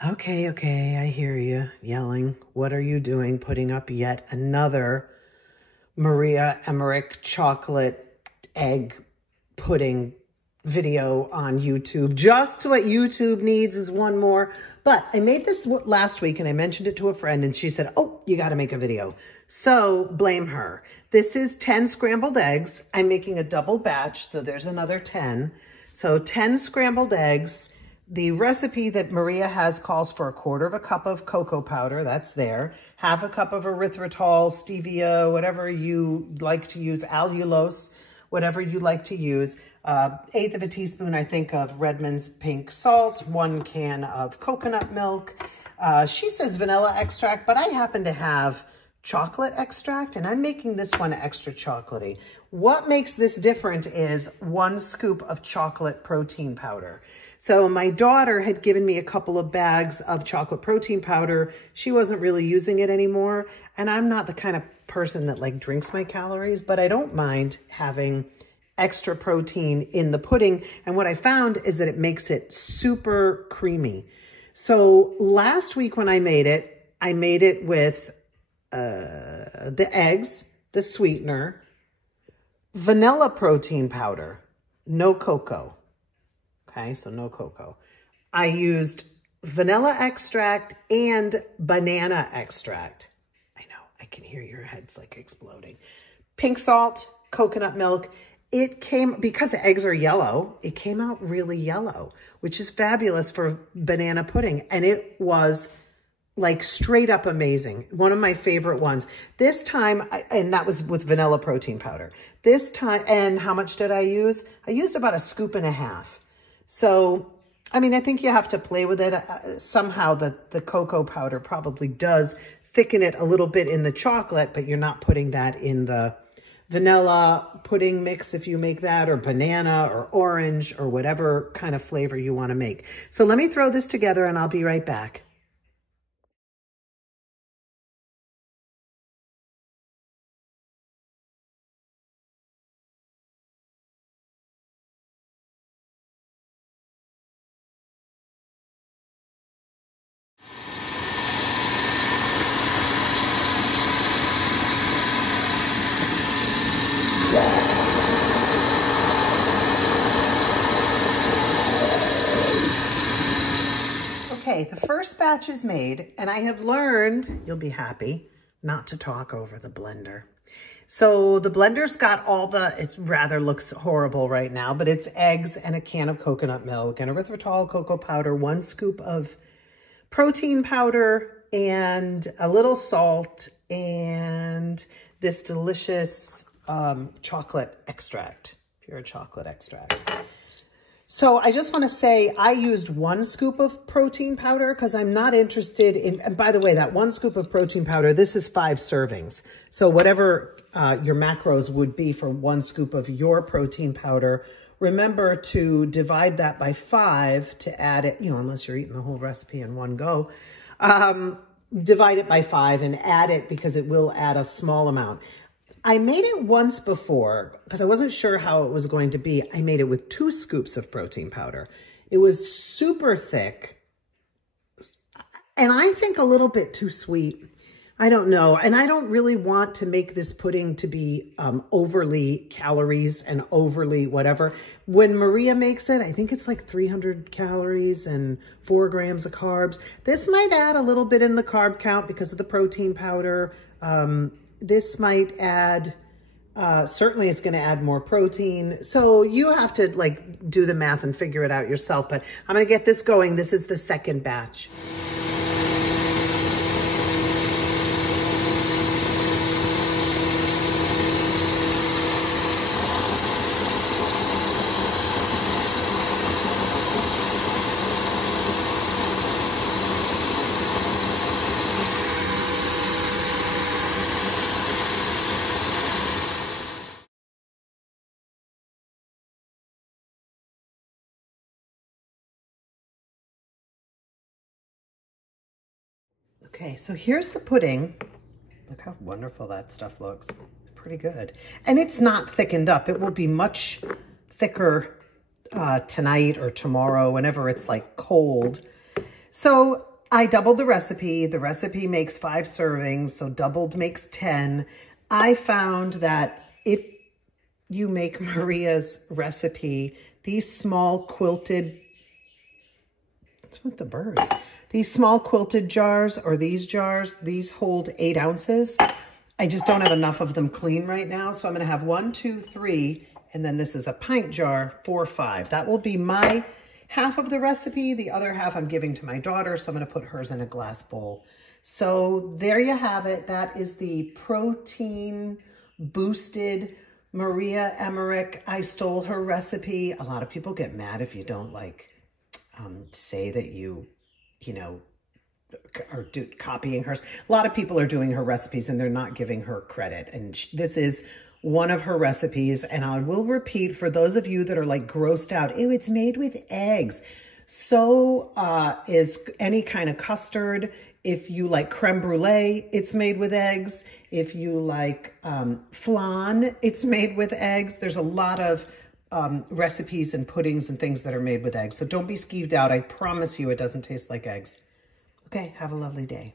Okay, I hear you yelling. What are you doing? Putting up yet another Maria Emmerich chocolate egg pudding video on YouTube. Just what YouTube needs is one more. But I made this last week and I mentioned it to a friend and she said, oh, you got to make a video. So blame her. This is 10 scrambled eggs. I'm making a double batch, so there's another 10. So 10 scrambled eggs. The recipe that Maria has calls for 1/4 cup of cocoa powder. That's there. 1/2 cup of erythritol, stevia, whatever you like to use, allulose, whatever you like to use. 1/8 of a teaspoon, I think, of Redmond's pink salt. 1 can of coconut milk. She says vanilla extract, but I happen to have chocolate extract, and I'm making this one extra chocolatey. What makes this different is 1 scoop of chocolate protein powder. So my daughter had given me a couple of bags of chocolate protein powder. She wasn't really using it anymore. And I'm not the kind of person that like drinks my calories, but I don't mind having extra protein in the pudding. And what I found is that it makes it super creamy. So last week when I made it with the eggs, the sweetener, vanilla protein powder, no cocoa. Okay, so no cocoa. I used vanilla extract and banana extract. I know, I can hear your heads like exploding. Pink salt, coconut milk. It came, because the eggs are yellow, it came out really yellow, which is fabulous for banana pudding. And it was like straight up amazing. One of my favorite ones. This time, and that was with vanilla protein powder. This time, and how much did I use? I used about 1.5 scoops. So, I mean, I think you have to play with it. Somehow the cocoa powder probably does thicken it a little bit in the chocolate, but you're not putting that in the vanilla pudding mix if you make that, or banana or orange or whatever kind of flavor you want to make. So let me throw this together and I'll be right back. Okay, the first batch is made, and I have learned, you'll be happy, not to talk over the blender. So the blender's got all it rather looks horrible right now, but it's eggs and a can of coconut milk and erythritol, cocoa powder, 1 scoop of protein powder, and a little salt, and this delicious chocolate extract, pure chocolate extract. So I just want to say I used 1 scoop of protein powder because I'm not interested in, and by the way, that 1 scoop of protein powder, this is 5 servings. So whatever your macros would be for 1 scoop of your protein powder, remember to divide that by 5 to add it, you know, unless you're eating the whole recipe in one go. Divide it by 5 and add it because it will add a small amount. I made it once before because I wasn't sure how it was going to be. I made it with 2 scoops of protein powder. It was super thick and I think a little bit too sweet. I don't know. And I don't really want to make this pudding to be overly calories and overly whatever. When Maria makes it, I think it's like 300 calories and 4 grams of carbs. This might add a little bit in the carb count because of the protein powder. This might add, certainly it's going to add more protein. So you have to like do the math and figure it out yourself. But I'm going to get this going. This is the second batch. Okay, so here's the pudding. Look how wonderful that stuff looks. Pretty good. And it's not thickened up. It will be much thicker tonight or tomorrow, whenever it's like cold. So I doubled the recipe. The recipe makes 5 servings, so doubled makes 10. I found that if you make Maria's recipe, these small quilted, what's with the birds? These small quilted jars, or these jars, these hold 8 ounces. I just don't have enough of them clean right now. So I'm going to have 1, 2, 3, and then this is a pint jar, 4, 5. That will be my half of the recipe. The other half I'm giving to my daughter, so I'm going to put hers in a glass bowl. So there you have it. That is the protein boosted Maria Emmerich. I stole her recipe. A lot of people get mad if you don't like say that you know, are copying hers. A lot of people are doing her recipes and they're not giving her credit. And this is one of her recipes, and I will repeat for those of you that are like grossed out, ew, it's made with eggs. So is any kind of custard. If you like creme brulee, it's made with eggs. If you like flan, it's made with eggs. There's a lot of recipes and puddings and things that are made with eggs. So don't be skeeved out. I promise you it doesn't taste like eggs. Okay, have a lovely day.